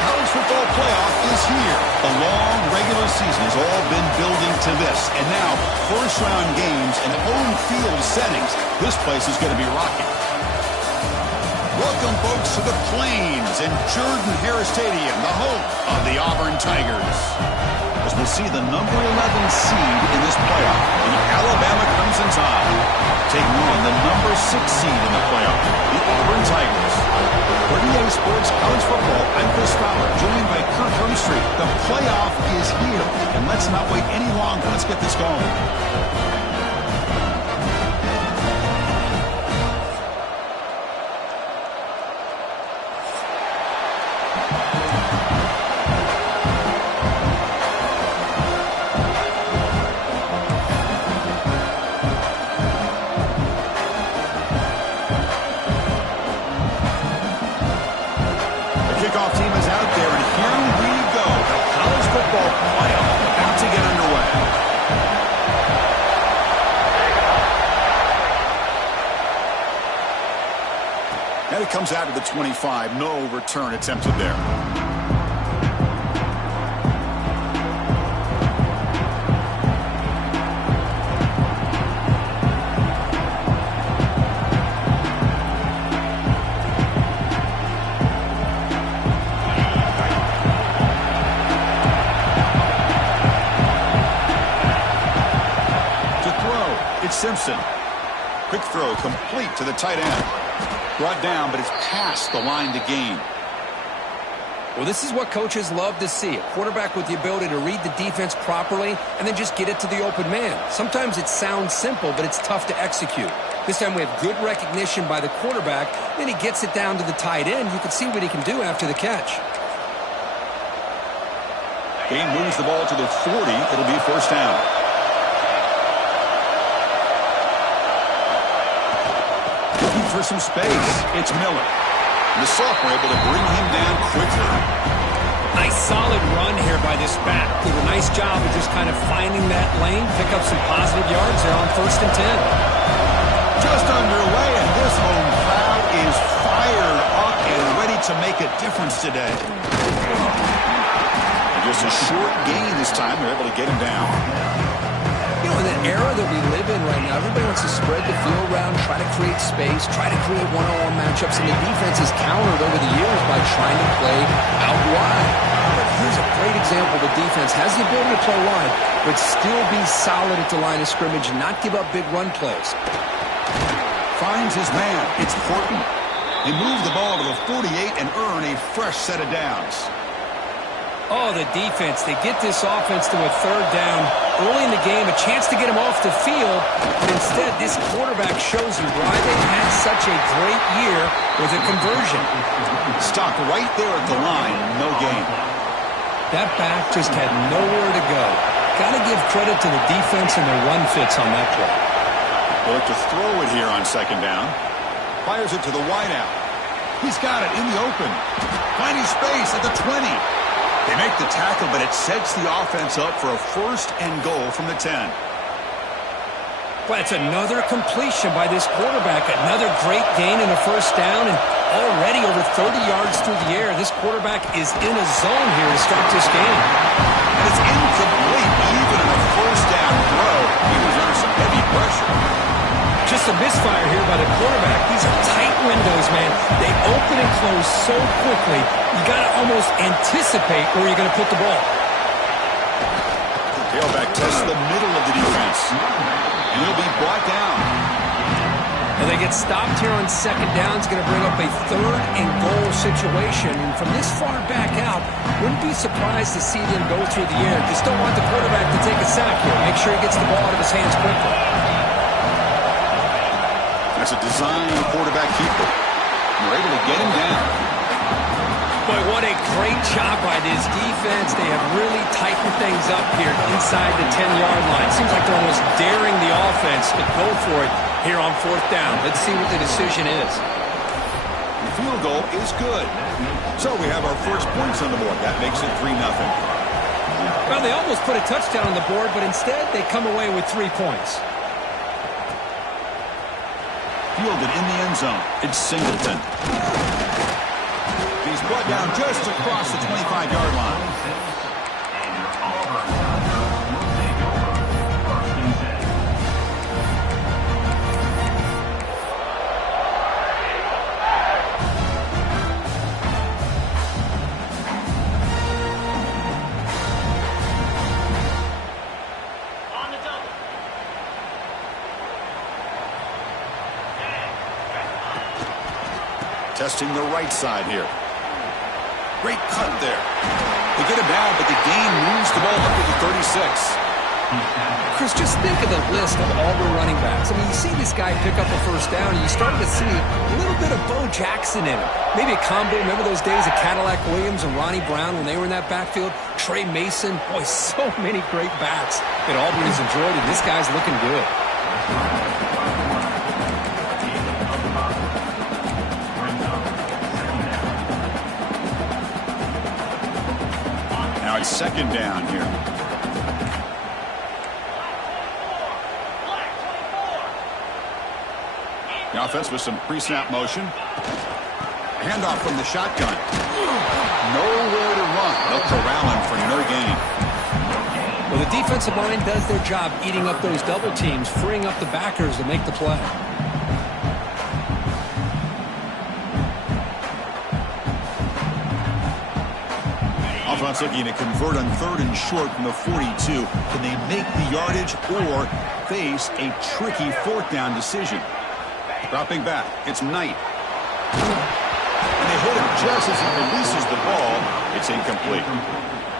college football playoff is here. The long regular season has all been building to this. And now, first-round games and home field settings. This place is going to be rocking. Welcome, folks, to the Plains and Jordan-Hare Stadium, the home of the Auburn Tigers. As we'll see the number 11 seed in this playoff, the Alabama Crimson Tide, taking on the number 6 seed in the playoff, the Auburn Tigers. For EA Sports College Football, I'm Chris Fowler, joined by Kirk Hermstreet. The playoff is here, and let's not wait any longer. Let's get this going. Kickoff team is out there, and here we go. The college football playoff about to get underway. And it comes out to the 25. No return attempted there. Simpson. Quick throw complete to the tight end. Brought down, but it's past the line to gain. Well, this is what coaches love to see. A quarterback with the ability to read the defense properly and then just get it to the open man. Sometimes it sounds simple, but it's tough to execute. This time we have good recognition by the quarterback. Then he gets it down to the tight end. You can see what he can do after the catch. Gain moves the ball to the 40. It'll be first down. For some space, it's Miller. The sophomore able to bring him down quickly. Nice solid run here by this back. Did a nice job of just kind of finding that lane, pick up some positive yards there on 1st and 10. Just underway, and this home crowd is fired up and ready to make a difference today. And just a short gain this time. They're able to get him down. You know, in the era that we live in right now, everybody wants to spread the field around, try to create space, try to create one-on-one matchups, and the defense is countered over the years by trying to play out wide. But here's a great example. The defense has the ability to play wide, but still be solid at the line of scrimmage and not give up big run plays. Finds his man. It's Horton. They move the ball to the 48 and earn a fresh set of downs. Oh, the defense. They get this offense to a 3rd down early in the game, a chance to get him off the field, but instead this quarterback shows you why they had such a great year with a conversion. Stopped right there at the line, no gain. That back just had nowhere to go. Got to give credit to the defense and their run fits on that play. They'll look to throw it here on 2nd down. Fires it to the wideout. He's got it in the open. Finding space at the 20. They make the tackle, but it sets the offense up for a 1st and goal from the 10. Well, it's another completion by this quarterback. Another great gain in a 1st down, and already over 30 yards through the air. This quarterback is in a zone here to start this game. And it's incomplete, even in a 1st down throw. He was under some heavy pressure. Just a misfire here by the quarterback. These are tight windows, man. They open and close so quickly. You got to almost anticipate where you're going to put the ball. The tailback tests the middle of the defense. And he'll be brought down. And they get stopped here on 2nd down. It's going to bring up a 3rd and goal situation. And from this far back out, wouldn't be surprised to see them go through the air. Just don't want the quarterback to take a sack here. Make sure he gets the ball out of his hands quickly. That's a design quarterback keeper. They're able to get him down. Boy, what a great job by this defense. They have really tightened things up here inside the 10-yard line. Seems like they're almost daring the offense to go for it here on 4th down. Let's see what the decision is. The field goal is good. So we have our first points on the board. That makes it 3-0. Well, they almost put a touchdown on the board, but instead they come away with 3 points. Fielded in the end zone. It's Singleton. He's is brought down just across the 25-yard line. Testing the right side here. Great cut there. They get him down, but the gain moves the ball up to the 36. Chris, just think of the list of Auburn running backs. I mean, you see this guy pick up a first down, and you start to see a little bit of Bo Jackson in him. Maybe a combo. Remember those days of Cadillac Williams and Ronnie Brown when they were in that backfield? Trey Mason. Boy, so many great backs that Auburn has enjoyed, and this guy's looking good. Now it's second down here. The offense with some pre-snap motion. Handoff from the shotgun. Nowhere to run. They'll corral him for no gain. Well, the defensive line does their job eating up those double teams, freeing up the backers to make the play. Offense looking to convert on 3rd and short from the 42. Can they make the yardage or face a tricky 4th down decision? Dropping back, it's Knight. And they hit him just as he releases the ball. It's incomplete.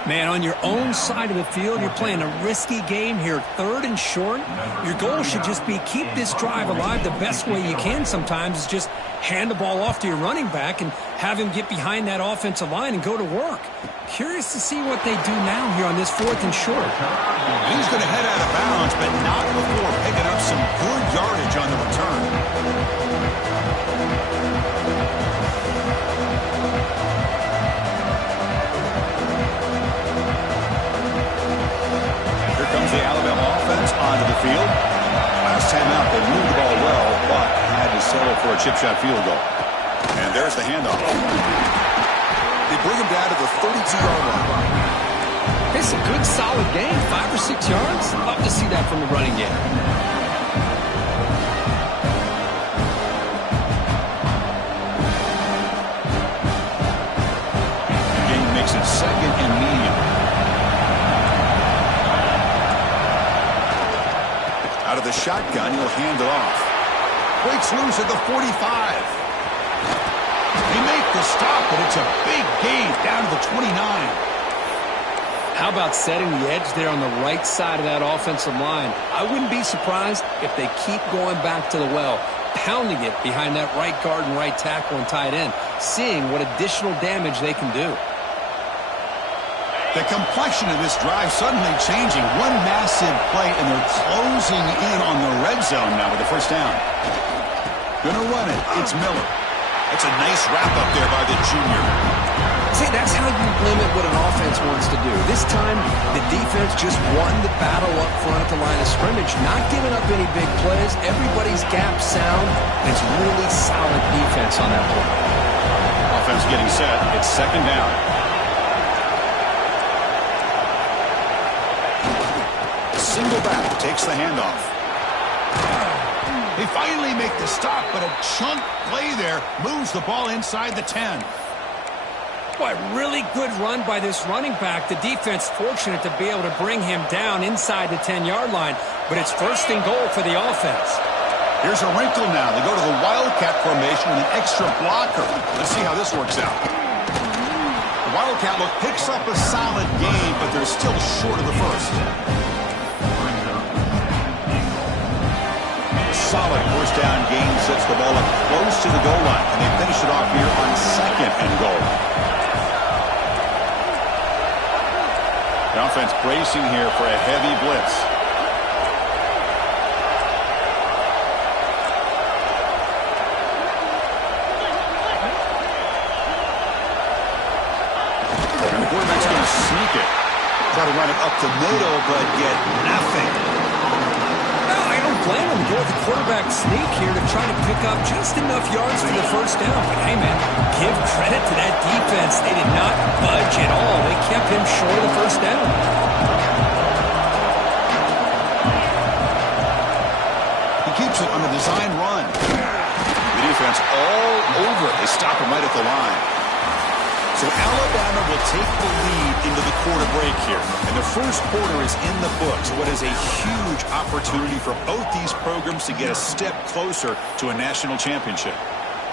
Man, on your own side of the field, you're playing a risky game here. 3rd and short. Your goal should just be keep this drive alive the best way you can sometimes is just hand the ball off to your running back and have him get behind that offensive line and go to work. Curious to see what they do now here on this 4th and short. He's going to head out of bounds, but not before picking up some good yardage on the return. Here comes the Alabama offense onto the field. Last time out, they moved the ball well, but had to settle for a chip shot field goal. And there's the handoff. They bring him down to the 32-yard line. It's a good, solid game. 5 or 6 yards. Love to see that from the running game. The game makes it 2nd and medium. Out of the shotgun, he'll hand it off. Breaks loose at the 45. They make the stop, but it's a big gain down to the 29. How about setting the edge there on the right side of that offensive line? I wouldn't be surprised if they keep going back to the well, pounding it behind that right guard and right tackle and tight end, seeing what additional damage they can do. The complexion of this drive suddenly changing. One massive play, and they're closing in on the red zone now with the first down. Gonna run it. It's Miller. That's a nice wrap-up there by the junior. See, that's how you limit what an offense wants to do. This time, the defense just won the battle up front at the line of scrimmage, not giving up any big plays. Everybody's gap sound. It's really solid defense on that play. Offense getting set. It's second down. Single back takes the handoff. They finally make the stop, but a chunk play there moves the ball inside the 10. Boy, really good run by this running back. The defense fortunate to be able to bring him down inside the 10-yard line, but it's 1st and goal for the offense. Here's a wrinkle now. They go to the Wildcat formation with an extra blocker. Let's see how this works out. The Wildcat look picks up a solid gain, but they're still short of the first. Solid first down gain sets the ball up close to the goal line, and they finish it off here on 2nd and goal. The offense bracing here for a heavy blitz. And the quarterback's going to sneak it. Try to run it up the middle, but get nothing. No, I don't blame him. Go with the quarterback sneak here to try to pick up just enough yards for the first down. But hey, man, give credit to that defense. They did not budge at all. They kept him short of the first down. He keeps it on the design run. The defense all over. They stop him right at the line. So Alabama will take the lead into the quarter break here. And the first quarter is in the books. What is a huge opportunity for both these programs to get a step closer to a national championship.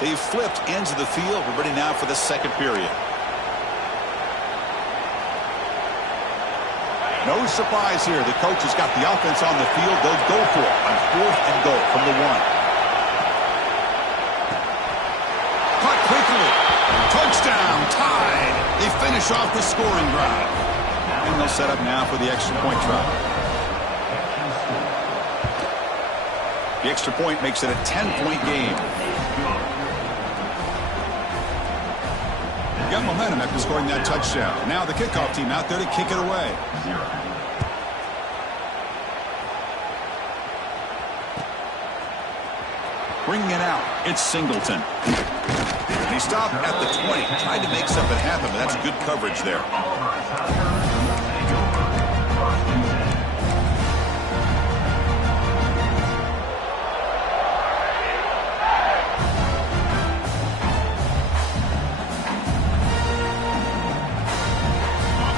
They've flipped ends of the field. We're ready now for the second period. No surprise here. The coach has got the offense on the field. They'll go for it on 4th and goal from the 1. Caught quickly. Touchdown, tied. They finish off the scoring drive. And they'll set up now for the extra point try. The extra point makes it a 10-point game. Got momentum after scoring that touchdown. Now the kickoff team out there to kick it away. Bringing it out, it's Singleton. And he stopped at the 20, tried to make something happen, but that's good coverage there.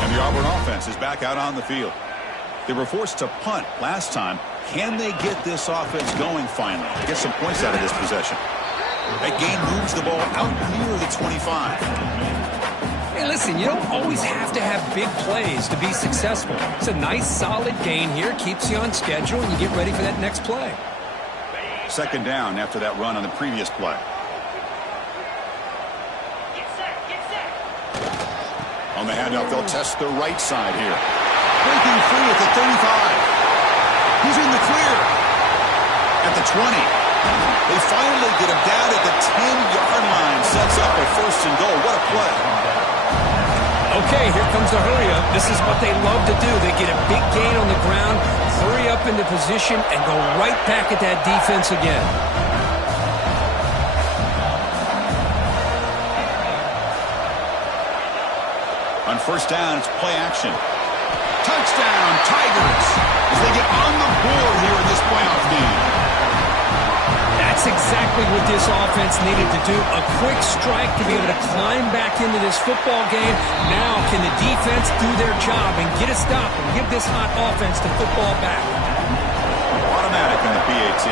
And the Auburn offense is back out on the field. They were forced to punt last time. Can they get this offense going finally? Get some points out of this possession. That gain moves the ball out near the 25. Hey, listen, you don't always have to have big plays to be successful. It's a nice, solid gain here. Keeps you on schedule, and you get ready for that next play. Second down after that run on the previous play. On the handoff, they'll test the right side here. Breaking free at the 35. He's in the clear. At the 20. They finally get him down at the 10-yard line. Sets up a 1st and goal. What a play. Okay, here comes the hurry-up. This is what they love to do. They get a big gain on the ground, hurry up into position, and go right back at that defense again. On 1st down, it's play action. Touchdown, Tigers, as they get on the board here in this playoff game. That's exactly what this offense needed to do. A quick strike to be able to climb back into this football game. Now can the defense do their job and get a stop and give this hot offense the football back? Automatic in the PAT.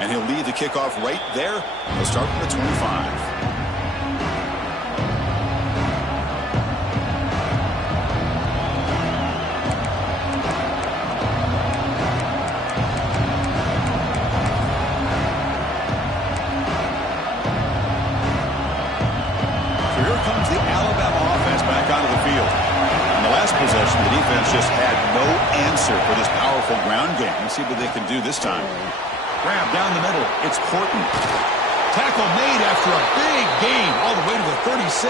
And he'll lead the kickoff right there. He'll start from the 25. Possession, the defense just had no answer for this powerful ground game. Let's see what they can do this time. Grab down the middle. It's Horton. Tackle made after a big gain all the way to the 36.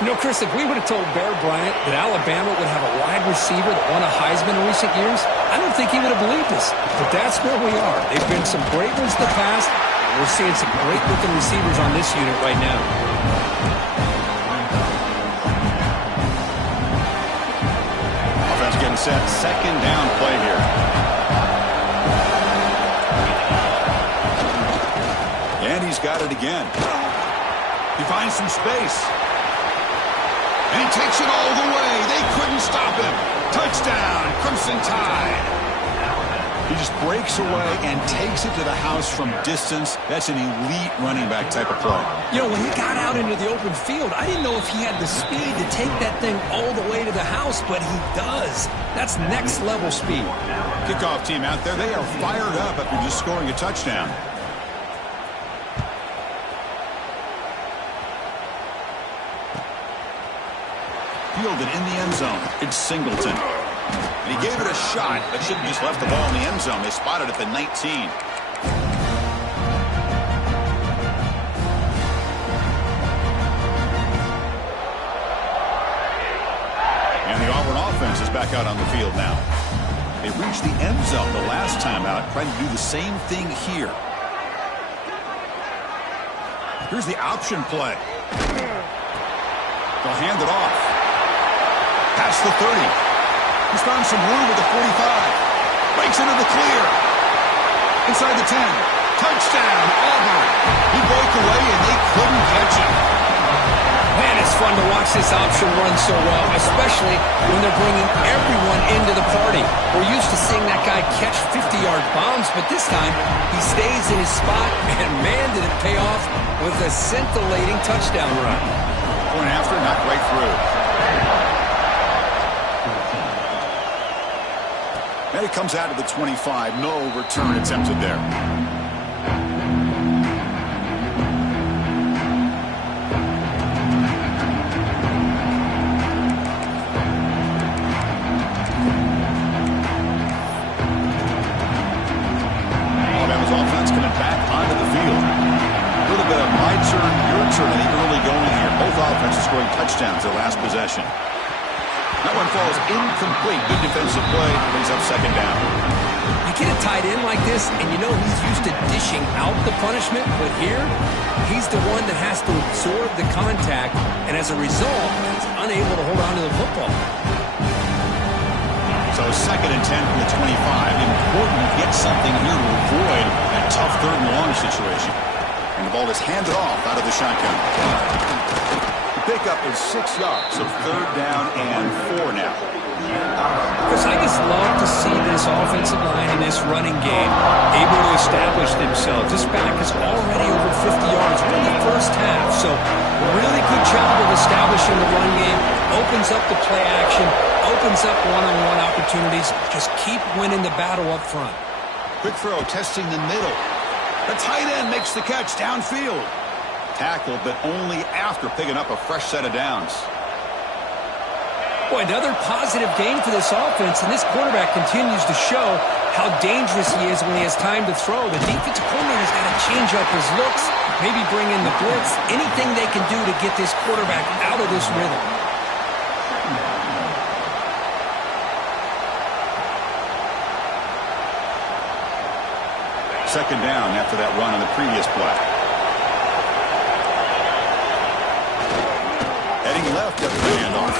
You know, Chris, if we would have told Bear Bryant that Alabama would have a wide receiver that won a Heisman in recent years, I don't think he would have believed us. But that's where we are. They've been some great ones in the past. We're seeing some great-looking receivers on this unit right now. Getting set, 2nd down play here. And he's got it again. He finds some space. And he takes it all the way. They couldn't stop him. Touchdown, Crimson Tide. He just breaks away and takes it to the house from distance. That's an elite running back type of play. You know, when he got out into the open field, I didn't know if he had the speed to take that thing all the way to the house, but he does. That's next-level speed. Kickoff team out there, they are fired up after just scoring a touchdown. Fielded in the end zone. It's Singleton. And he gave it a shot, but shouldn't have just left the ball in the end zone. They spotted it at the 19. And the Auburn offense is back out on the field now. They reached the end zone the last time out, trying to do the same thing here. Here's the option play. They'll hand it off. Past the 30. He's found some room with the 45. Breaks into the clear. Inside the 10. Touchdown, Auburn. He broke away and they couldn't catch him. Man, it's fun to watch this option run so well, especially when they're bringing everyone into the party. We're used to seeing that guy catch 50-yard bombs, but this time he stays in his spot, and man, did it pay off with a scintillating touchdown run. Going after, knocked right through. And it comes out of the 25. No return attempted there. Alabama's offense coming back onto the field. A little bit of my turn, your turn in the early going here. Both offenses scoring touchdowns their last possession. That one falls incomplete. Good defensive play. Brings up second down. You get a tight end like this, and you know he's used to dishing out the punishment, but here, he's the one that has to absorb the contact, and as a result, he's unable to hold on to the football. So second and 10 from the 25. Important to get something here to avoid that tough third and long situation. And the ball is handed off out of the shotgun. Pickup is 6 yards, so third down and 4 now. Because I just love to see this offensive line in this running game able to establish themselves. This back is already over 50 yards in the first half, so really good job of establishing the run game. Opens up the play action, opens up one-on-one opportunities. Just keep winning the battle up front. Quick throw, testing the middle. The tight end makes the catch downfield. Tackled, but only after picking up a fresh set of downs. Boy, another positive gain for this offense, and this quarterback continues to show how dangerous he is when he has time to throw. The defensive coordinator's got to change up his looks, maybe bring in the blitz, anything they can do to get this quarterback out of this rhythm. Second down after that run on the previous play. Heading left after the handoff.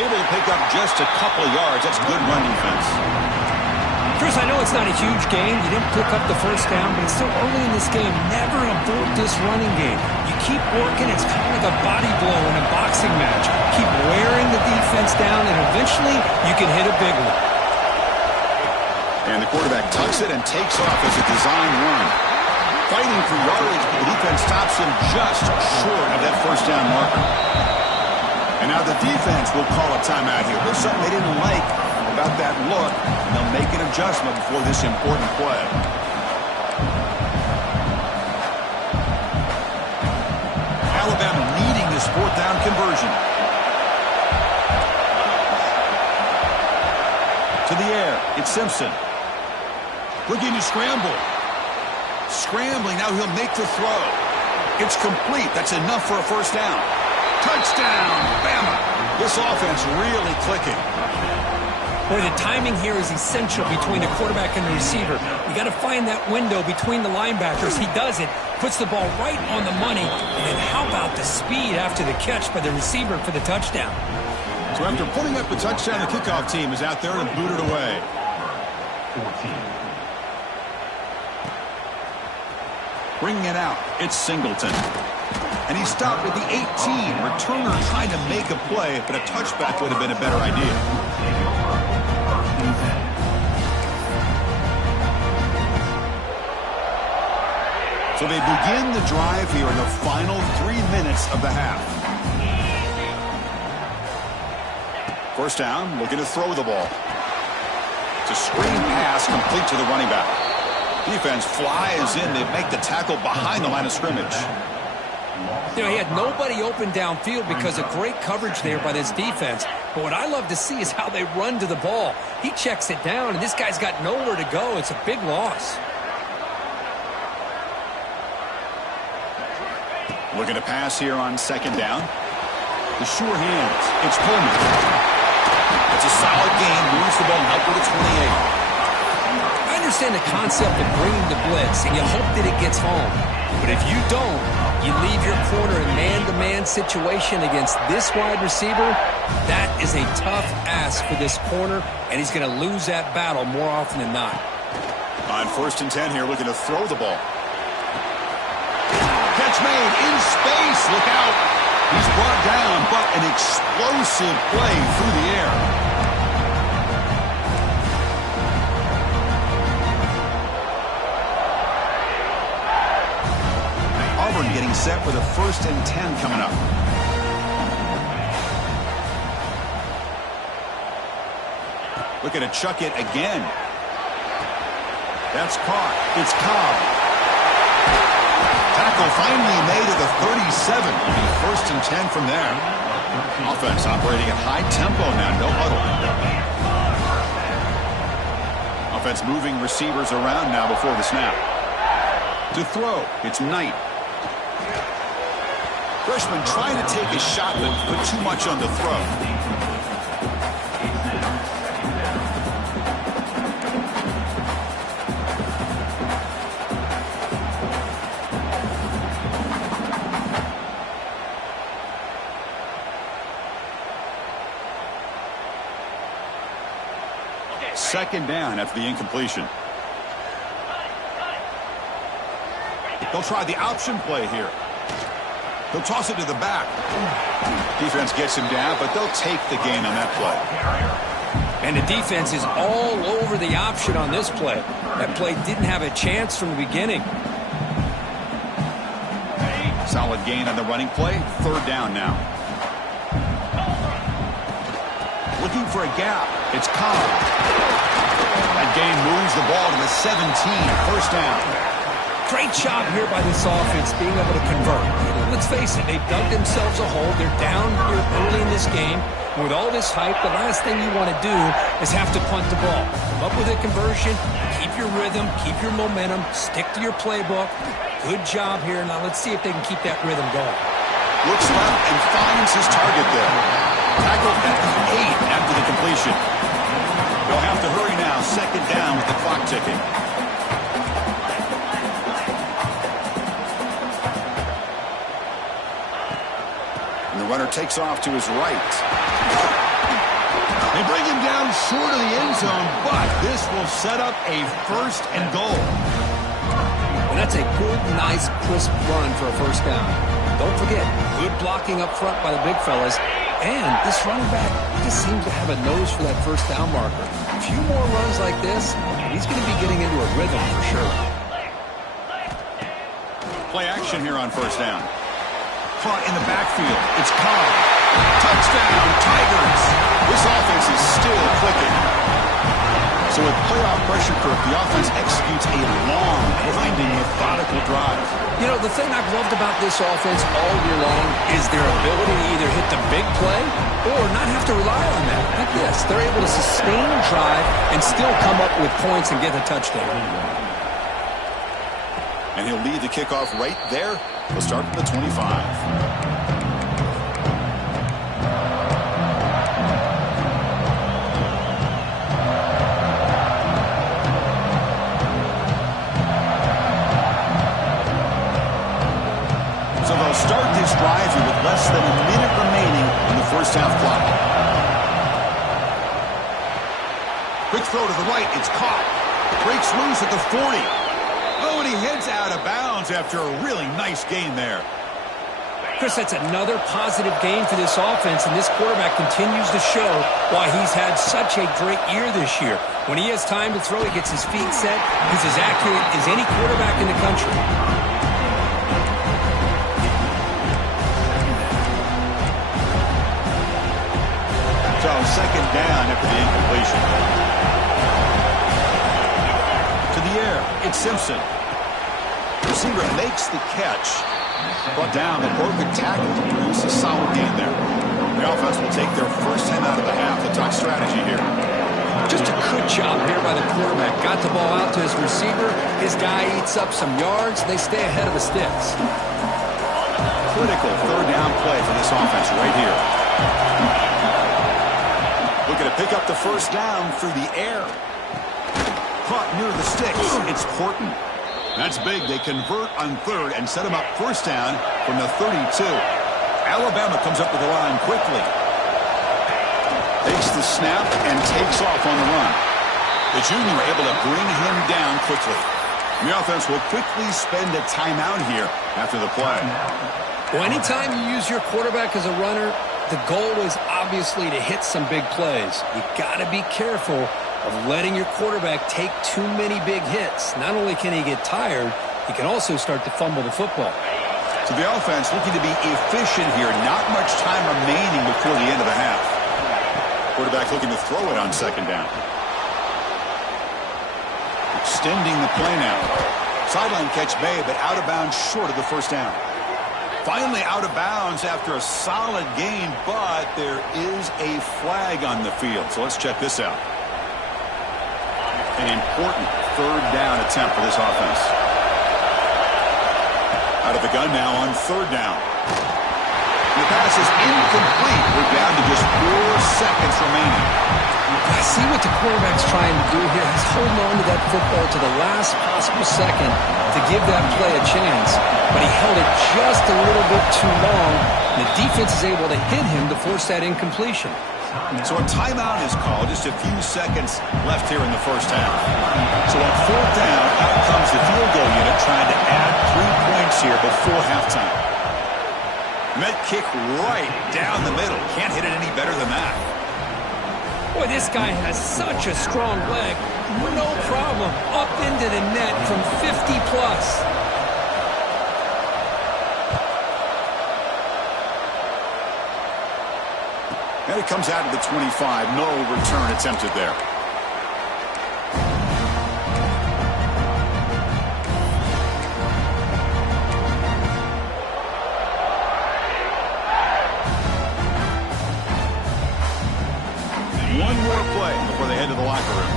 Able to pick up just a couple of yards. That's good run defense. Chris, I know it's not a huge gain. You didn't pick up the first down, but it's still early in this game. Never abort this running game. You keep working. It's kind of like a body blow in a boxing match. Keep wearing the defense down, and eventually you can hit a big one. And the quarterback tucks it and takes off as a design run. Fighting for yardage, but the defense stops him just short of that first down marker. And now the defense will call a timeout here. There's something they didn't like about that look, and they'll make an adjustment before this important play. Alabama needing this fourth down conversion. To the air, it's Simpson. Looking to scramble. Scrambling, now he'll make the throw. It's complete. That's enough for a first down. Touchdown, Bama. This offense really clicking. Boy, the timing here is essential between the quarterback and the receiver. You got to find that window between the linebackers. He does it, puts the ball right on the money, and then how about the speed after the catch by the receiver for the touchdown? So after putting up the touchdown, the kickoff team is out there and booted away. 14. Bringing it out, it's Singleton. And he stopped at the 18. Returner trying to make a play, but a touchback would have been a better idea. So they begin the drive here in the final 3 minutes of the half. First down, looking to throw the ball. It's a screen pass complete to the running back. Defense flies in. They make the tackle behind the line of scrimmage. You know, he had nobody open downfield because of great coverage there by this defense. But what I love to see is how they run to the ball. He checks it down, and this guy's got nowhere to go. It's a big loss. Looking to pass here on second down. The sure hands. It's Coleman. That's a solid gain. Moves the ball out to the 28. I understand the concept of bringing the blitz, and you hope that it gets home. But if you don't, you leave your corner in man-to-man situation against this wide receiver. That is a tough ask for this corner, and he's going to lose that battle more often than not. On 1st and 10 here, looking to throw the ball. Catch made in space. Look out. He's brought down, but an explosive play through the air. Auburn getting set with a 1st and 10 coming up. Looking to chuck it again. That's caught. It's Cobb. Tackle finally made at the 37. It'll be 1st and 10 from there. Offense operating at high tempo now. No huddle. Offense moving receivers around now before the snap. To throw, it's Knight. Freshman trying to take a shot, but put too much on the throw. Second down after the incompletion. They'll try the option play here. They'll toss it to the back. Defense gets him down, but they'll take the gain on that play. And the defense is all over the option on this play. That play didn't have a chance from the beginning. Solid gain on the running play. 3rd down now. Looking for a gap. It's Cobb. That gain moves the ball to the 17. 1st down. Great job here by this offense being able to convert. Let's face it, they've dug themselves a hole. They're down here early in this game. With all this hype, the last thing you want to do is have to punt the ball. Come up with a conversion, keep your rhythm, keep your momentum, stick to your playbook. Good job here. Now let's see if they can keep that rhythm going. Looks left and finds his target there. Tackled at the 8 after the completion. They'll have to hurry now. 2nd down with the clock ticking. And the runner takes off to his right. They bring him down short of the end zone, but this will set up a 1st and goal. And that's a good, nice, crisp run for a 1st down. Don't forget, good blocking up front by the big fellas. And this running back just seems to have a nose for that 1st down marker. A few more runs like this, and he's going to be getting into a rhythm for sure. Play action here on 1st down. Caught in the backfield. It's Cobb. Touchdown, Tigers. This offense is still clicking. So with playoff pressure curve, the offense executes a long, grinding, methodical drive. You know, the thing I've loved about this offense all year long is their ability to either hit the big play or not have to rely on that. Like this, they're able to sustain a drive and still come up with points and get a touchdown. And he'll lead the kickoff right there. We'll start at the 25. So they'll start this drive here with less than a minute remaining in the 1st half clock. Quick throw to the right. It's caught. Breaks loose at the 40. Oh, and he heads out of bounds after a really nice gain there. Chris, that's another positive game for this offense, and this quarterback continues to show why he's had such a great year this year. When he has time to throw, he gets his feet set. He's as accurate as any quarterback in the country. So 2nd down after the incompletion. To the air, it's Simpson. Receiver makes the catch. Brought down, but broken tackle to produce a solid gain there. The offense will take their 1st 10 out of the half. The talk strategy here. Just a good job here by the quarterback. Got the ball out to his receiver. His guy eats up some yards. They stay ahead of the sticks. Critical 3rd down play for this offense right here. Looking to pick up the first down through the air. Caught near the sticks. It's Horton. That's big. They convert on third and set him up first down from the 32. Alabama comes up to the line quickly. Takes the snap and takes off on the run. The junior able to bring him down quickly. The offense will quickly spend a timeout here after the play. Well, anytime you use your quarterback as a runner, the goal is obviously to hit some big plays. You got to be careful of letting your quarterback take too many big hits. Not only can he get tired, he can also start to fumble the football. So the offense looking to be efficient here. Not much time remaining before the end of the half. Quarterback looking to throw it on second down. Extending the play now. Sideline catch made, but out of bounds short of the first down. Finally out of bounds after a solid gain, but there is a flag on the field. So let's check this out. An important third down attempt for this offense. Out of the gun now on third down. The pass is incomplete. We're down to just 4 seconds remaining. I see what the quarterback's trying to do here. He's holding on to that football to the last possible second to give that play a chance. But he held it just a little bit too long. And the defense is able to hit him to force that incompletion. So a timeout is called. Just a few seconds left here in the first half. So on fourth down, out comes the field goal unit trying to add 3 points here before halftime. Met kick right down the middle. Can't hit it any better than that. Boy, this guy has such a strong leg. No problem. Up into the net from 50 plus. And it comes out of the 25. No return attempted there. One more play before they head to the locker room.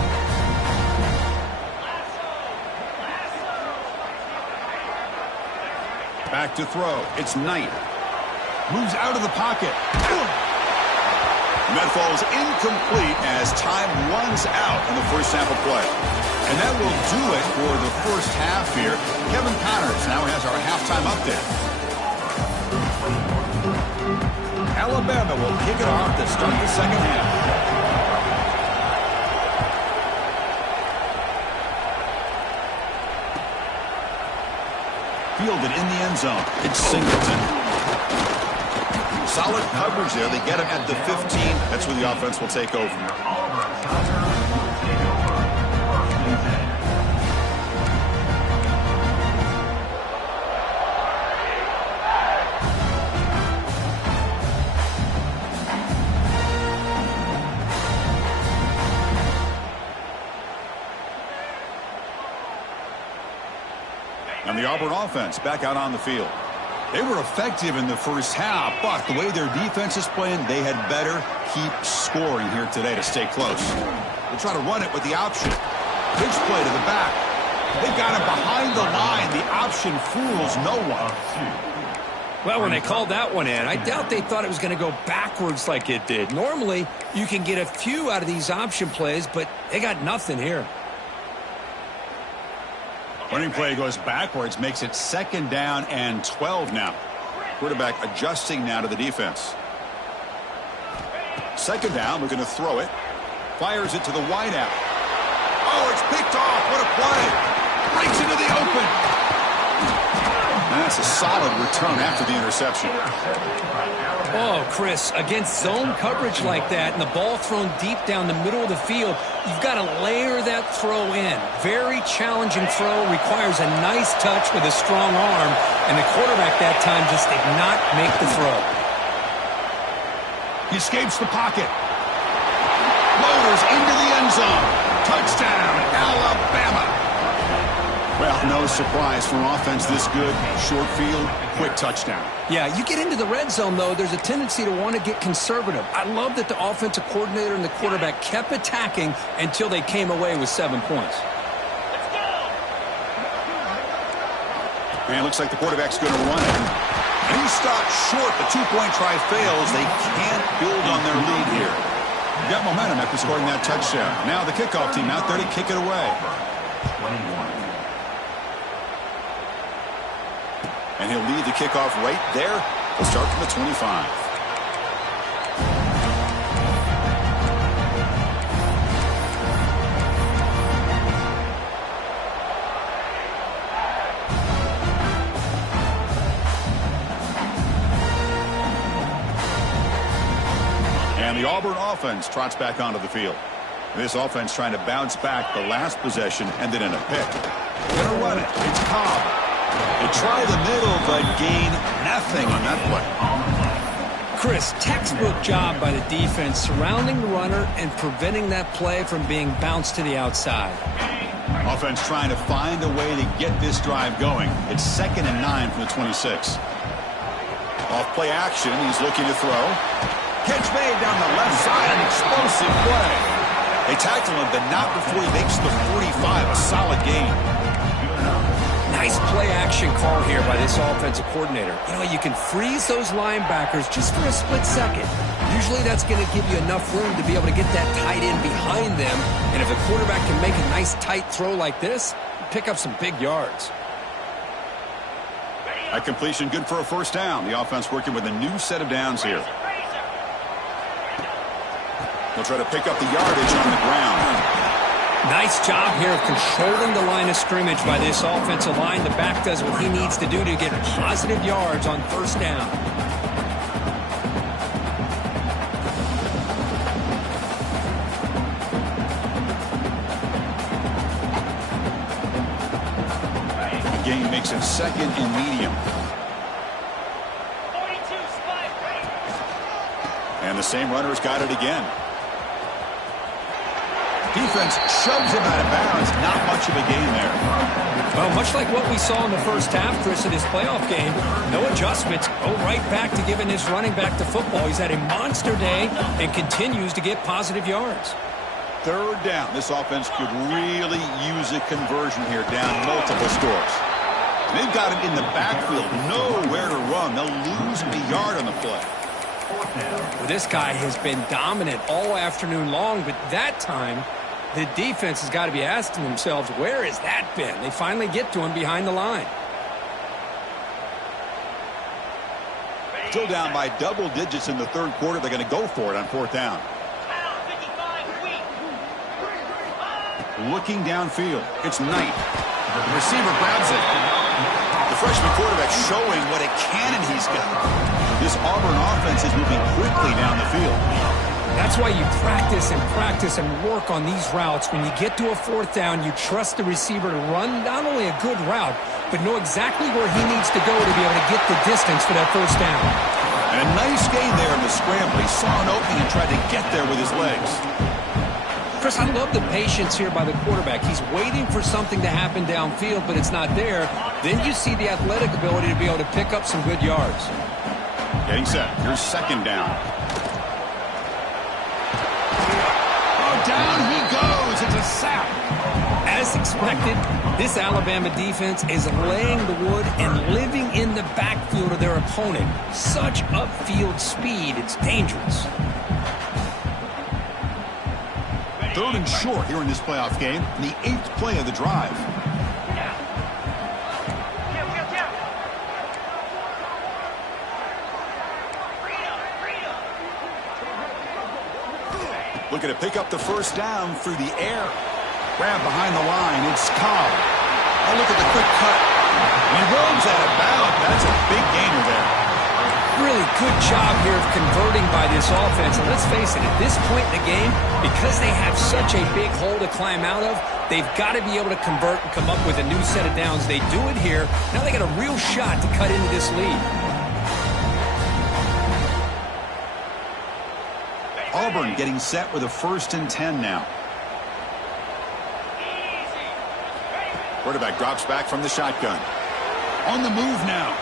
Back to throw. It's Knight. Moves out of the pocket. And that falls incomplete as time runs out in the first half of play. And that will do it for the first half here. Kevin Connors now has our halftime update. Alabama will kick it off to start the second half. Fielded in the end zone. It's Singleton. Solid coverage there. They get him at the 15. That's where the offense will take over. And the Auburn offense back out on the field. They were effective in the first half, but the way their defense is playing, they had better keep scoring here today to stay close. They'll try to run it with the option. Pitch play to the back. They got him behind the line. The option fools no one. Well, when they called that one in, I doubt they thought it was going to go backwards like it did. Normally, you can get a few out of these option plays, but they got nothing here. Running play goes backwards, makes it second down and 12 now. Quarterback adjusting now to the defense. Second down, looking to throw it. Fires it to the wideout. Oh, it's picked off. What a play. Breaks into the open. That's a solid return after the interception. Oh, Chris, against zone coverage like that and the ball thrown deep down the middle of the field, you've got to layer that throw in. Very challenging throw, requires a nice touch with a strong arm, and the quarterback that time just did not make the throw. He escapes the pocket. Motors into the end zone. Touchdown, Alabama. Well, no surprise from offense this good. Short field, quick touchdown. Yeah, you get into the red zone, though, there's a tendency to want to get conservative. I love that the offensive coordinator and the quarterback kept attacking until they came away with 7 points. And it looks like the quarterback's going to run it. And he stopped short. The 2-point try fails. They can't build on their lead here. Got momentum after scoring that touchdown. Now the kickoff team out there to kick it away. 21. And he'll lead the kickoff right there. He'll start from the 25. And the Auburn offense trots back onto the field. This offense trying to bounce back. The last possession ended in a pick. Gonna run it. It's Cobb. They try the middle, but gain nothing on that play. Chris, textbook job by the defense surrounding the runner and preventing that play from being bounced to the outside. Offense trying to find a way to get this drive going. It's 2nd and 9 from the 26. Off play action. He's looking to throw. Catch made down the left side. An explosive play. They tackle him, but not before he makes the 45. A solid gain. Nice play-action call here by this offensive coordinator. You know, you can freeze those linebackers just for a split second. Usually that's going to give you enough room to be able to get that tight end behind them. And if the quarterback can make a nice tight throw like this, pick up some big yards. That completion good for a first down. The offense working with a new set of downs here. They'll try to pick up the yardage on the ground. Nice job here of controlling the line of scrimmage by this offensive line. The back does what he needs to do to get positive yards on first down. The gain makes it 2nd and medium. And the same runner's got it again. Defense shoves him out of bounds. Not much of a gain there. Well, much like what we saw in the first half, Chris, in his playoff game, no adjustments. Go right back to giving his running back the football. He's had a monster day and continues to get positive yards. 3rd down. This offense could really use a conversion here, down multiple scores. They've got him in the backfield. Nowhere to run. They'll lose a yard on the play. Well, this guy has been dominant all afternoon long, but that time the defense has got to be asking themselves, where has that been? They finally get to him behind the line. Still down by double digits in the 3rd quarter. They're going to go for it on 4th down. Looking downfield. It's Knight. The receiver grabs it. The freshman quarterback showing what a cannon he's got. This Auburn offense is moving quickly down the field. That's why you practice and work on these routes. When you get to a 4th down, you trust the receiver to run not only a good route, but know exactly where he needs to go to be able to get the distance for that first down. And a nice gain there in the scramble. He saw an opening and tried to get there with his legs. Chris, I love the patience here by the quarterback. He's waiting for something to happen downfield, but it's not there. Then you see the athletic ability to be able to pick up some good yards. Getting set. Here's 2nd down. Oh, down he goes. It's a sack. As expected, this Alabama defense is laying the wood and living in the backfield of their opponent. Such upfield speed, it's dangerous. 3rd and short here in this playoff game. The 8th play of the drive. Looking to pick up the first down through the air. Grab behind the line. It's Cobb. Oh, look at the quick cut. And he rolls out of bounds. That's a big gainer there. Really good job here of converting by this offense. And let's face it, at this point in the game, because they have such a big hole to climb out of, they've got to be able to convert and come up with a new set of downs. They do it here. Now they got a real shot to cut into this lead. Auburn getting set with a 1st and 10 now. Quarterback drops back from the shotgun. On the move now.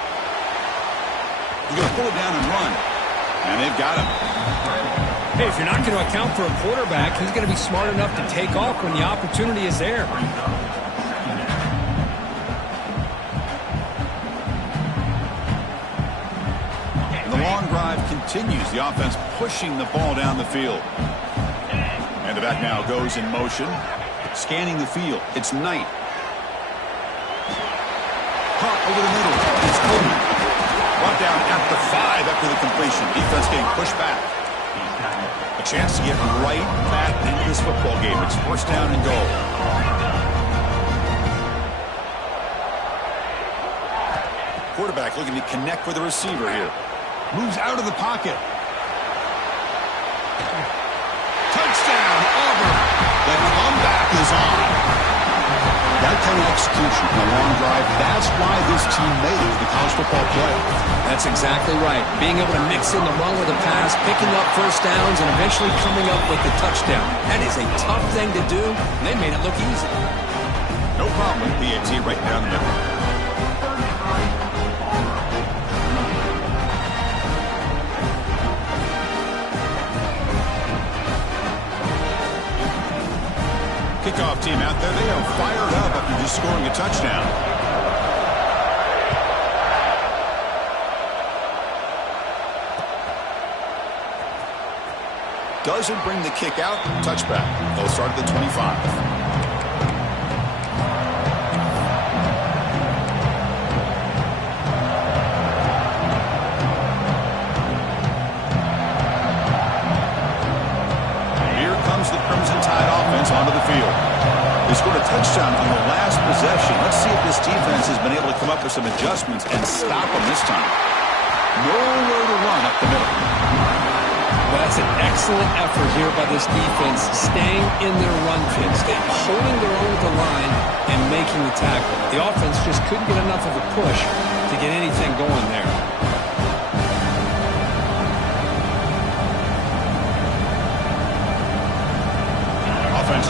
He's going to pull it down and run. And they've got him. Hey, if you're not going to account for a quarterback, he's going to be smart enough to take off when the opportunity is there. And the long drive continues. The offense pushing the ball down the field. And the back now goes in motion. Scanning the field. It's Knight. Caught over the middle. It's Coleman. Brought down at the 5 after the completion. Defense getting pushed back. A chance to get right back into this football game. It's first down and goal. Quarterback looking to connect with the receiver here. Moves out of the pocket. Touchdown, Auburn. The comeback is on. That kind of execution in a long drive, that's why this team made it to the college football playoff. That's exactly right. Being able to mix in the run with the pass, picking up first downs, and eventually coming up with the touchdown. That is a tough thing to do, and they made it look easy. No problem with PAT right down the middle. Kickoff team out there, they are fired up after just scoring a touchdown. Doesn't bring the kick out. Touchback. They'll start at the 25. Onto the field. They scored a touchdown on the last possession. Let's see if this defense has been able to come up with some adjustments and stop them this time. Nowhere to run up the middle. Well, that's an excellent effort here by this defense, staying in their run fit, staying holding their own at the line and making the tackle. The offense just couldn't get enough of a push to get anything going there.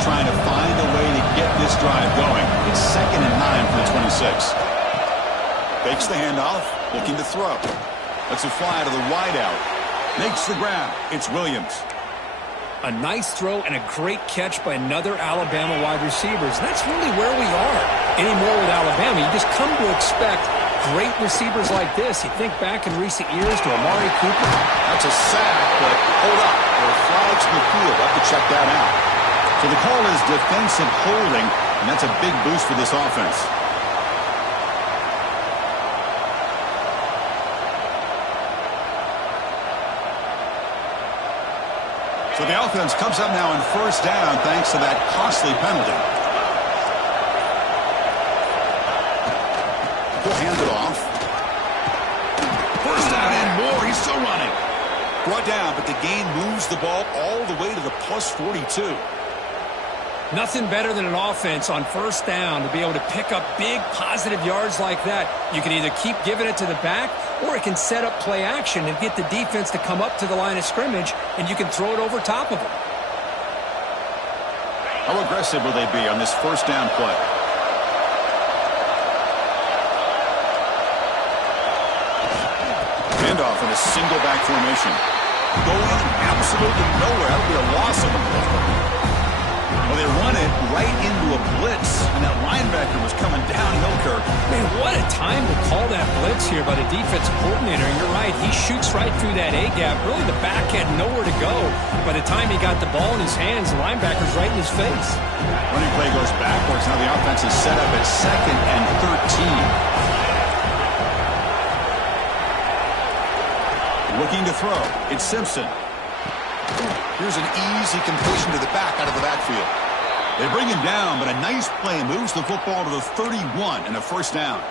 Trying to find a way to get this drive going. It's 2nd and 9 for the 26. Fakes the handoff, looking to throw. Lets it fly to the wideout. Makes the grab. It's Williams. A nice throw and a great catch by another Alabama wide receiver. That's really where we are anymore with Alabama. You just come to expect great receivers like this. You think back in recent years to Amari Cooper. That's a sack, but hold up. There are flags in the field. Have to check that out. So the call is defensive holding, and that's a big boost for this offense. So the offense comes up now on first down thanks to that costly penalty. He'll hand it off. First down and more. He's still running. Brought down, but the gain moves the ball all the way to the plus 42. Nothing better than an offense on first down to be able to pick up big positive yards like that. You can either keep giving it to the back, or it can set up play action and get the defense to come up to the line of scrimmage, and you can throw it over top of them. How aggressive will they be on this first down play? Handoff in a single back formation. Going absolutely nowhere. That'll be a loss of the ball. Well, they run it right into a blitz, and that linebacker was coming downhill, Kirk. Man, what a time to call that blitz here by the defensive coordinator. You're right. He shoots right through that A-gap. Really, the back had nowhere to go. By the time he got the ball in his hands, the linebacker's right in his face. Running play goes backwards. Now the offense is set up at 2nd and 13. Looking to throw. It's Simpson. Here's an easy completion to the back out of the backfield. They bring him down, but a nice play moves the football to the 31 and a first down.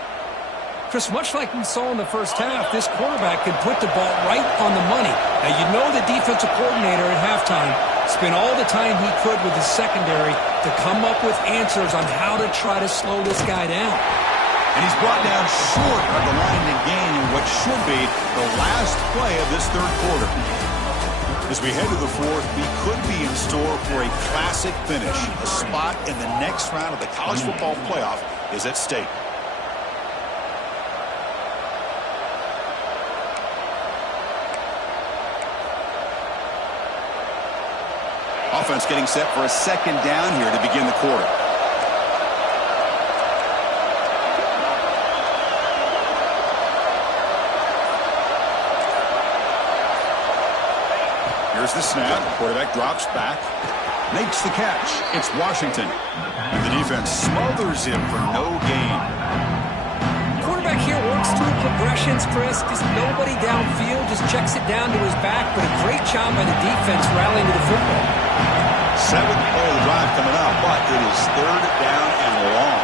Chris, much like we saw in the first half, this quarterback could put the ball right on the money. Now, you know the defensive coordinator at halftime spent all the time he could with his secondary to come up with answers on how to try to slow this guy down. And he's brought down short of the line to gain in what should be the last play of this third quarter. As we head to the fourth, we could be in store for a classic finish. A spot in the next round of the college football playoff is at stake. Offense getting set for a second down here to begin the quarter. Here's the snap. Quarterback drops back. Makes the catch. It's Washington. And the defense smothers him for no gain. Quarterback here works through progressions, Chris. Just nobody downfield, just checks it down to his back. But a great job by the defense rallying to the football. Seventh play of the drive coming up, but it is third down and long.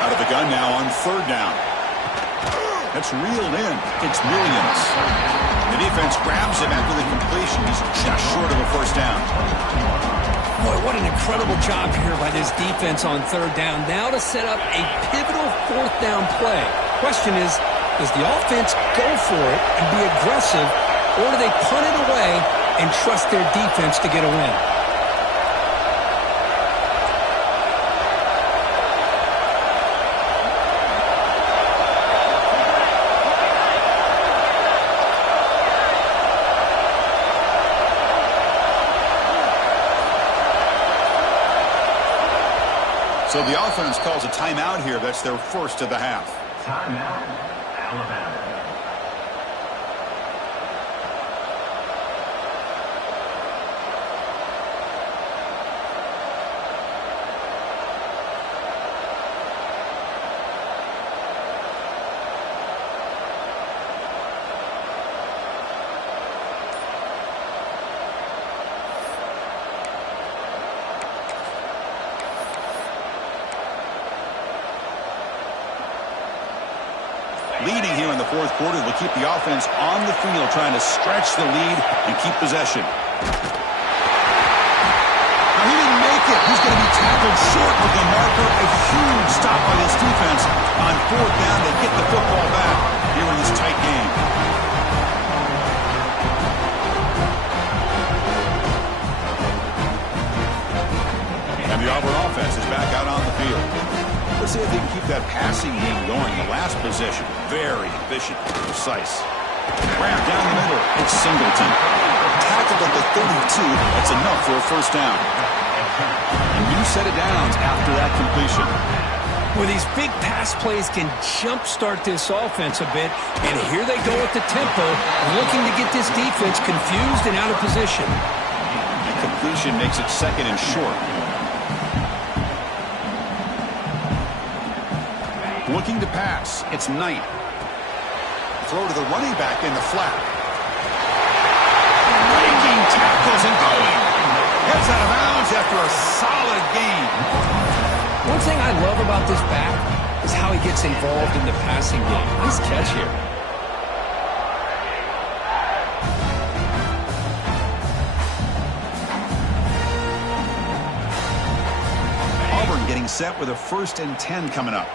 Out of the gun now on third down. That's reeled in. It's Williams. The defense grabs him after the completion. He's just short of a first down. Boy, what an incredible job here by this defense on third down. Now to set up a pivotal fourth down play. Question is, does the offense go for it and be aggressive, or do they punt it away and trust their defense to get a win? So the offense calls a timeout here. That's their first of the half. Timeout, Alabama. Leading here in the fourth quarter will keep the offense on the field, trying to stretch the lead and keep possession. Now, he didn't make it. He's going to be tackled short with the marker. A huge stop by this defense. On fourth down, they get the football back here in this tight game. And the Auburn offense is back out on the field. Let's see if they can keep that passing game going. The last possession, very efficient, precise. Wrapped down the middle, it's Singleton. Tackled at the 32, that's enough for a first down. A new set of downs after that completion. Well, these big pass plays can jumpstart this offense a bit, and here they go at the tempo, looking to get this defense confused and out of position. And completion makes it second and short. Looking to pass. It's Knight. Throw to the running back in the flat. Breaking tackles and going. Gets out of bounds after a solid gain. One thing I love about this back is how he gets involved in the passing game. Nice catch here. Auburn getting set with a 1st and 10 coming up.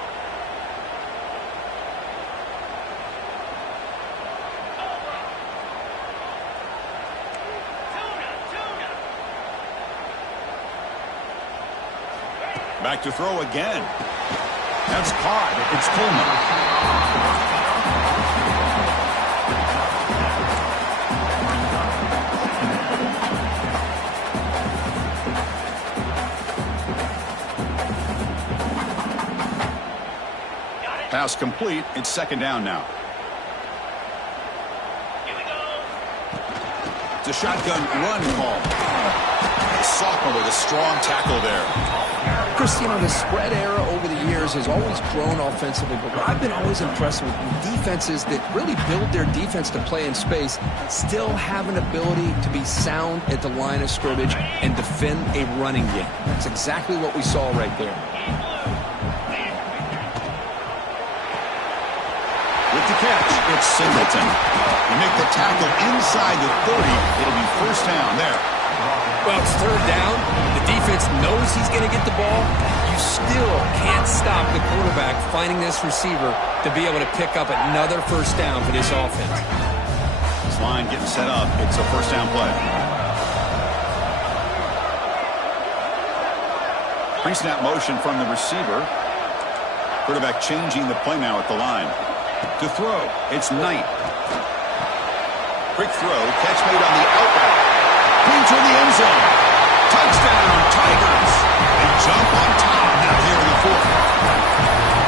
Back to throw again. That's caught. It's Coleman. Pass complete. It's second down now. It's a shotgun run call. Sophomore with a strong tackle there. Chris, you know, the spread era over the years has always grown offensively, but what I've been always impressed with defenses that really build their defense to play in space still have an ability to be sound at the line of scrimmage and defend a running game. That's exactly what we saw right there. With the catch, it's Singleton. You make the tackle inside the 30. It'll be first down there. Well, it's third down. The defense knows he's going to get the ball. You still can't stop the quarterback finding this receiver to be able to pick up another first down for this offense. This line getting set up. It's a first down play. Pre-snap motion from the receiver. Quarterback changing the play now at the line. To throw, it's Knight. Quick throw, catch made on the outright. Into the end zone. Touchdown, Tigers. They jump on top now here in the fourth.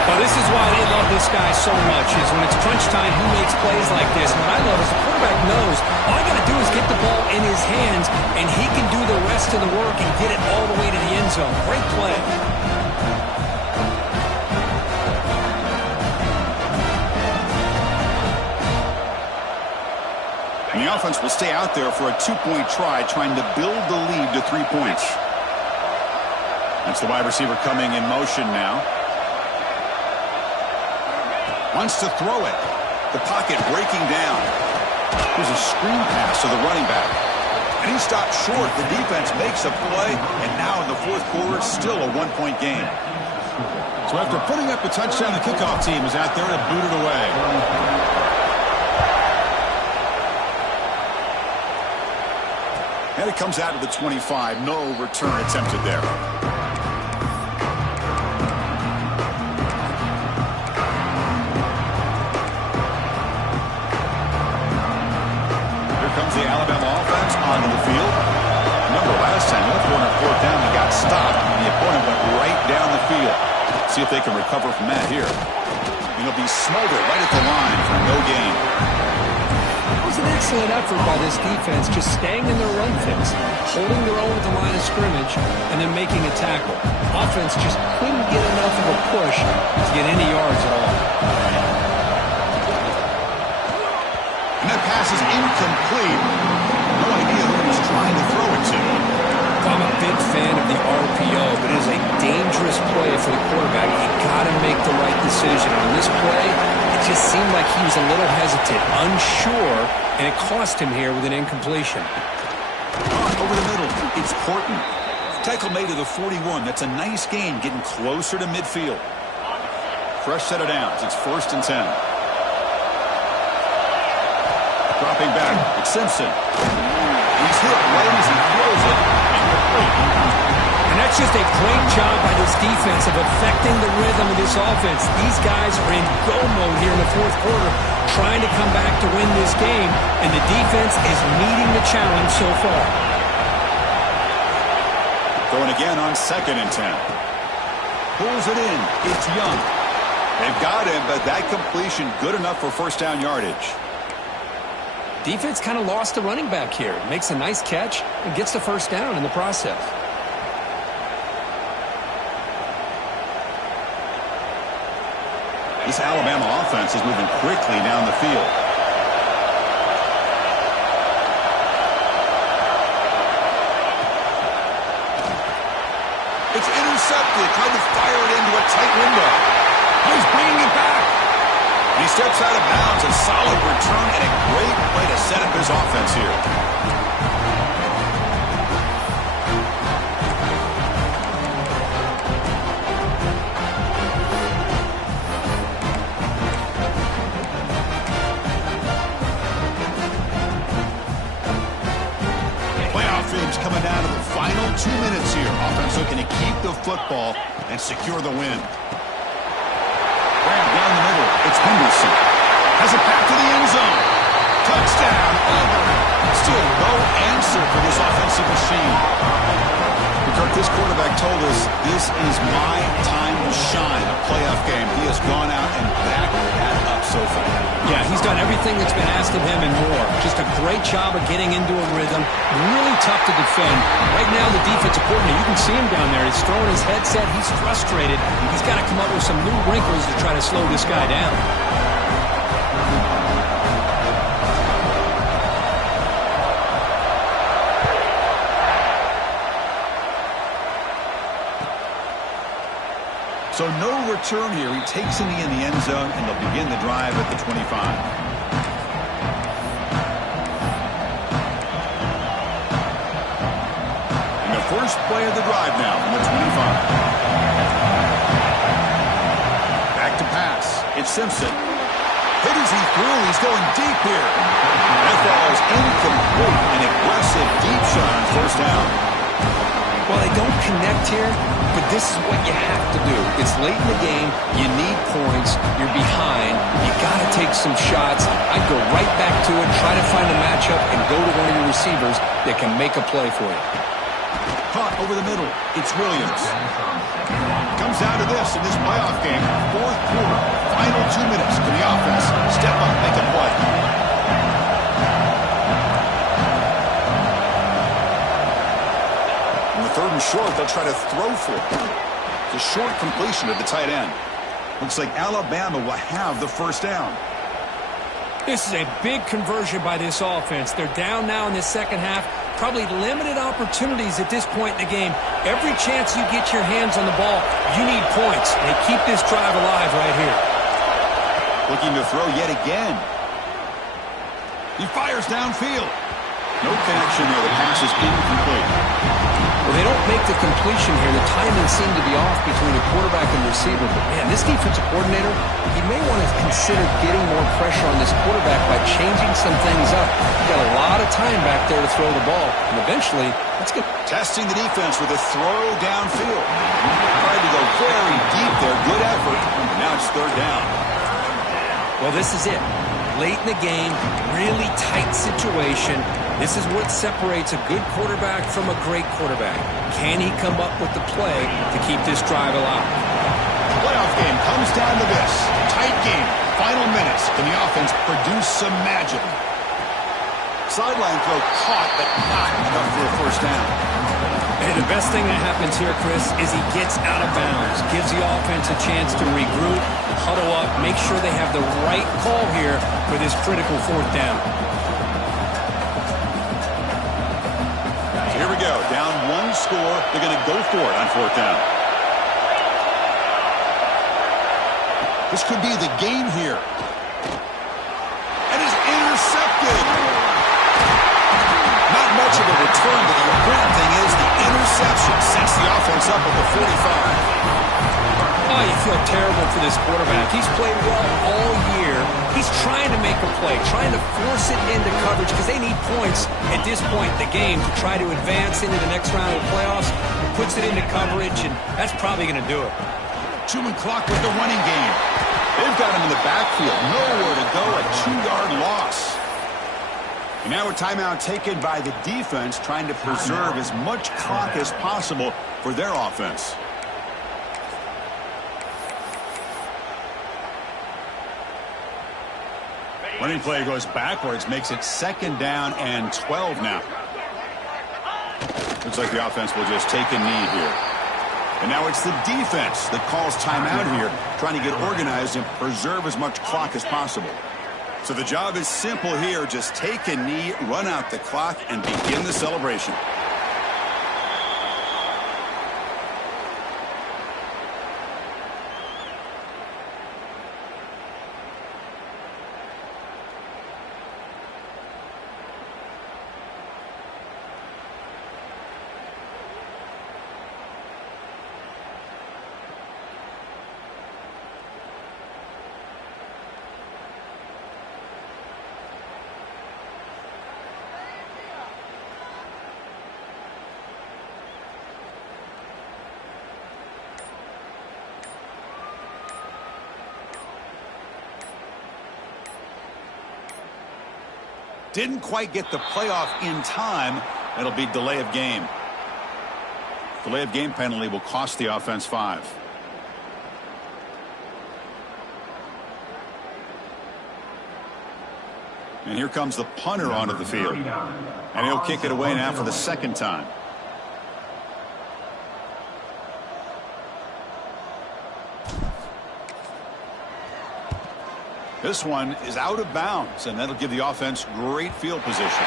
Well, this is why they love this this guy so much is when it's crunch time, he makes plays like this. And what I love is the quarterback knows all I got to do is get the ball in his hands, and he can do the rest of the work and get it all the way to the end zone. Great play. And the offense will stay out there for a two-point try, trying to build the lead to 3 points. That's the wide receiver coming in motion now. Wants to throw it. The pocket breaking down. Here's a screen pass to the running back. And he stopped short. The defense makes a play. And now in the fourth quarter, still a one-point game. So after putting up a touchdown, the kickoff team is out there to boot it away. And it comes out to the 25. No return attempted there. Here comes the Alabama offense onto the field. Remember last time, they were on fourth down and got stopped. And the opponent went right down the field. See if they can recover from that here. And it'll be Smolder right at the line for no gain. It was an excellent effort by this defense, just staying in their run fix, holding their own at the line of scrimmage, and then making a tackle. Offense just couldn't get enough of a push to get any yards at all. And that pass is incomplete. No idea who he was trying to throw it to. I'm a big fan of the RPO, but it is a dangerous play for the quarterback. You got to make the right decision. On this play, it just seemed like he was a little hesitant, unsure, and it cost him here with an incompletion. Over the middle, it's Horton. Tackle made to the 41. That's a nice gain, getting closer to midfield. Fresh set of downs. It's 1st and 10. Dropping back, it's Simpson. He's hit right as he throws it. And that's just a great job by this defense of affecting the rhythm of this offense. These guys are in go mode here in the fourth quarter, trying to come back to win this game, and the defense is meeting the challenge so far. Going again on 2nd and 10. Pulls it in. It's Young. They've got him, but that completion good enough for first down yardage. Defense kind of lost the running back here. Makes a nice catch and gets the first down in the process. This Alabama offense is moving quickly down the field. It's intercepted. Tried to fire it into a tight window. He's bringing it back. He steps out of bounds. A solid return and a great way to set up his offense here. Playoff games coming down to the final 2 minutes here. Offense looking to keep the football and secure the win. Down the middle, it's Henderson. Has it back to the end zone. Touchdown, Auburn. Still no answer for this offensive machine. Kirk, this quarterback told us this is my time to shine, a playoff game. He has gone out and backed that up so far. Yeah, he's done everything that's been asked of him and more. Just a great job of getting into a rhythm. Really tough to defend. Right now, the defensive coordinator, you can see him down there. He's throwing his headset. He's frustrated. He's got to come up with some new wrinkles to try to slow this guy down. So no return here. He takes it in the end zone, and they'll begin the drive at the 25. And the first play of the drive now from the 25. Back to pass. It's Simpson. Hit as he threw. He's going deep here. That ball is incomplete. An aggressive deep shot on first down. Well, they don't connect here, but this is what you have to do. It's late in the game. You need points. You're behind. You got to take some shots. I'd go right back to it, try to find a matchup, and go to one of your receivers that can make a play for you. Caught Over the middle, it's Williams. Comes down to this in this playoff game. Fourth quarter, final 2 minutes. Can the offense step up, make a play? On the third and short, they'll try to throw for it. The short completion of the tight end. Looks like Alabama will have the first down. This is a big conversion by this offense. They're down now in the second half. Probably limited opportunities at this point in the game. Every chance you get your hands on the ball, you need points. They keep this drive alive right here. Looking to throw yet again. He fires downfield. No connection there. The pass is incomplete. Well, they don't make the completion here. The timing seemed to be off between the quarterback and receiver. But, man, this defensive coordinator, he may want to consider getting more pressure on this quarterback by changing some things up. He's got a lot of time back there to throw the ball. And eventually, that's good. Testing the defense with a throw downfield. Tried to go very deep there. Good effort. Now it's third down. Well, this is it. Late in the game, really tight situation. This is what separates a good quarterback from a great quarterback. Can he come up with the play to keep this drive alive? The playoff game comes down to this. Tight game. Final minutes. Can the offense produce some magic? Sideline throw caught, but not enough for a first down. And the best thing that happens here, Chris, is he gets out of bounds. Gives the offense a chance to regroup, huddle up, make sure they have the right call here for this critical fourth down. Here we go. Down one score. They're going to go for it on fourth down. This could be the game here. And it's intercepted. Not much of a return, but the important thing is the interception sets the offense up at the 45. Oh, you feel terrible for this quarterback. He's played well all year. He's trying to make a play, trying to force it into coverage because they need points at this point in the game to try to advance into the next round of the playoffs. He puts it into coverage, and that's probably going to do it. 2-man clock with the running game. They've got him in the backfield. Nowhere to go, a 2-yard loss. And now a timeout taken by the defense, trying to preserve as much clock as possible for their offense. Running play goes backwards, makes it second down and 12 now. Looks like the offense will just take a knee here. And now it's the defense that calls timeout here, trying to get organized and preserve as much clock as possible. So the job is simple here. Just take a knee, run out the clock, and begin the celebration. Didn't quite get the playoff in time. It'll be delay of game. Delay of game penalty will cost the offense 5. And here comes the punter onto the field. And he'll kick it away now for the second time. This one is out of bounds, and that'll give the offense great field position.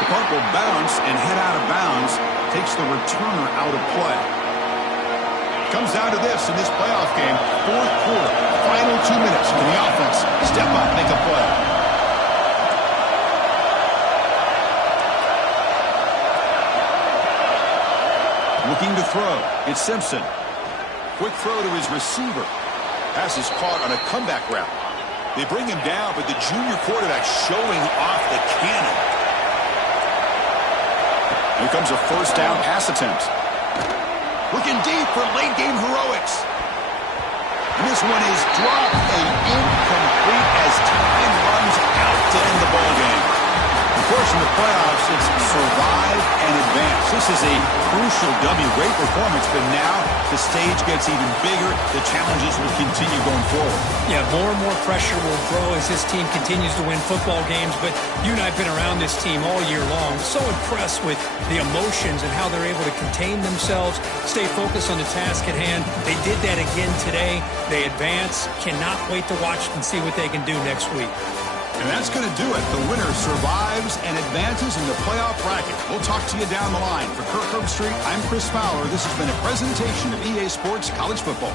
The punt will bounce and head out of bounds, takes the returner out of play. Comes down to this in this playoff game, fourth quarter, final 2 minutes. Can the offense step up, make a play? Looking to throw. It's Simpson. Quick throw to his receiver. Pass is caught on a comeback route. They bring him down, but the junior quarterback showing off the cannon. Here comes a first down pass attempt. Looking deep for late game heroics. And this one is dropped and incomplete as time runs out to end the ball game. The course, in the playoffs, it's survive and advance. This is a crucial W. Great performance, but now the stage gets even bigger. The challenges will continue going forward. Yeah, more and more pressure will grow as this team continues to win football games, but you and I have been around this team all year long. So impressed with the emotions and how they're able to contain themselves, stay focused on the task at hand. They did that again today. They advance. Cannot wait to watch and see what they can do next week. And that's going to do it. The winner survives and advances in the playoff bracket. We'll talk to you down the line. For Kirk Herbstreit, I'm Chris Fowler. This has been a presentation of EA Sports College Football.